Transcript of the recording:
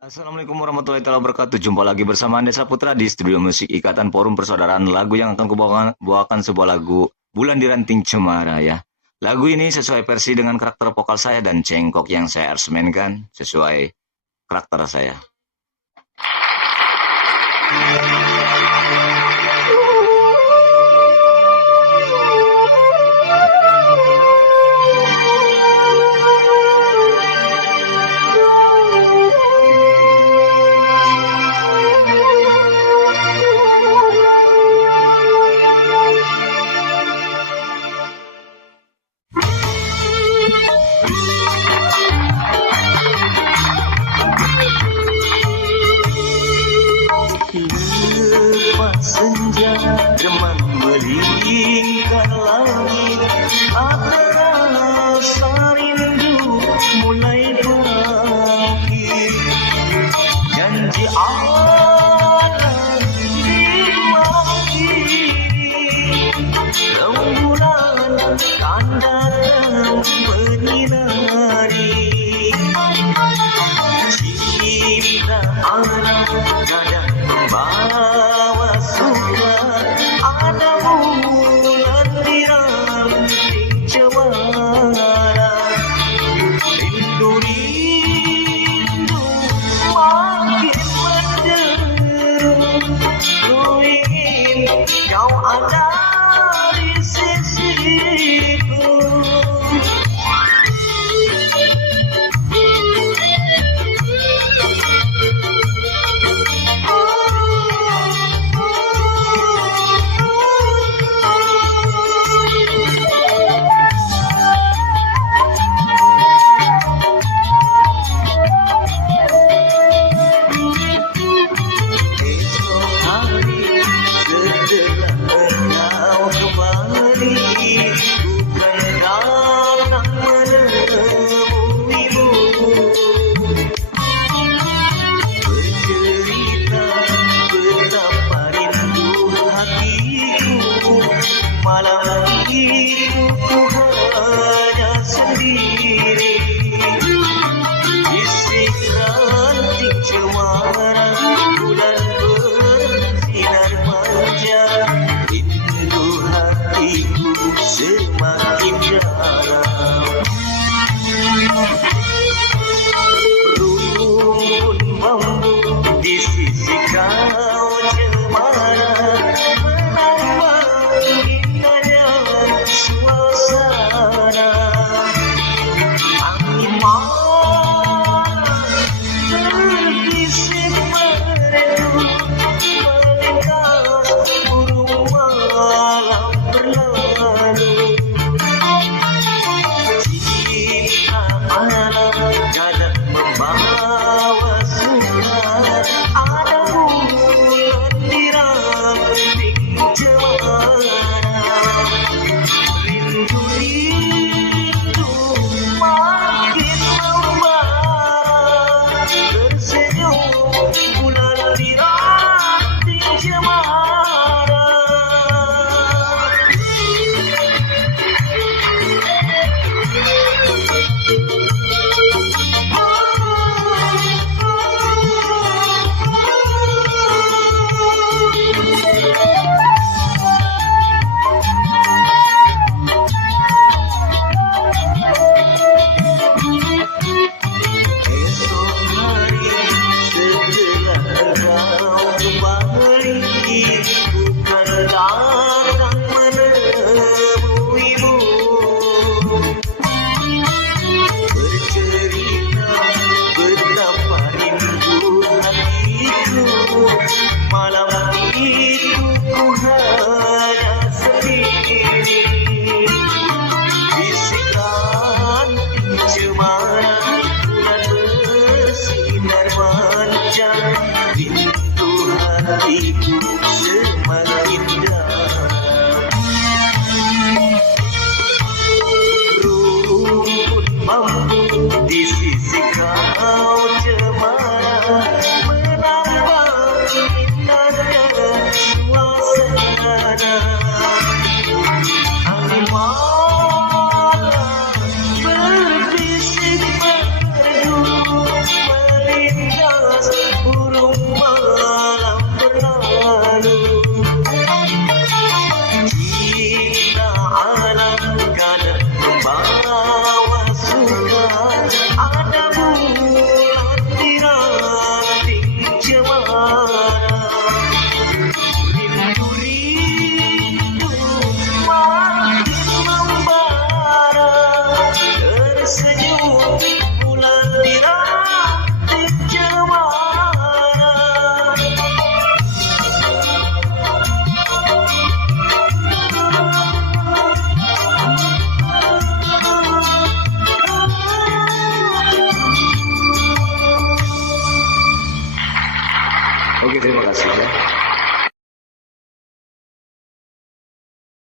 Assalamualaikum warahmatullahi wabarakatuh. Jumpa lagi bersama Anda Saputra di Studio Musik Ikatan Forum Persaudaraan. Lagu yang akan kubawakan sebuah lagu Bulan di Ranting Cemara ya. Lagu ini sesuai versi dengan karakter vokal saya dan cengkok yang saya harus mainkan sesuai karakter saya. Lepas senja remang melingkar langit, ada rasa rindu mulai berakhir. Janji alam dimakhiri, rembulan kan datang menyinari. Cipta alam kadang membawa suka, ada bulan di ranting cemara. Rindu makin menderu, ku ingin kau ada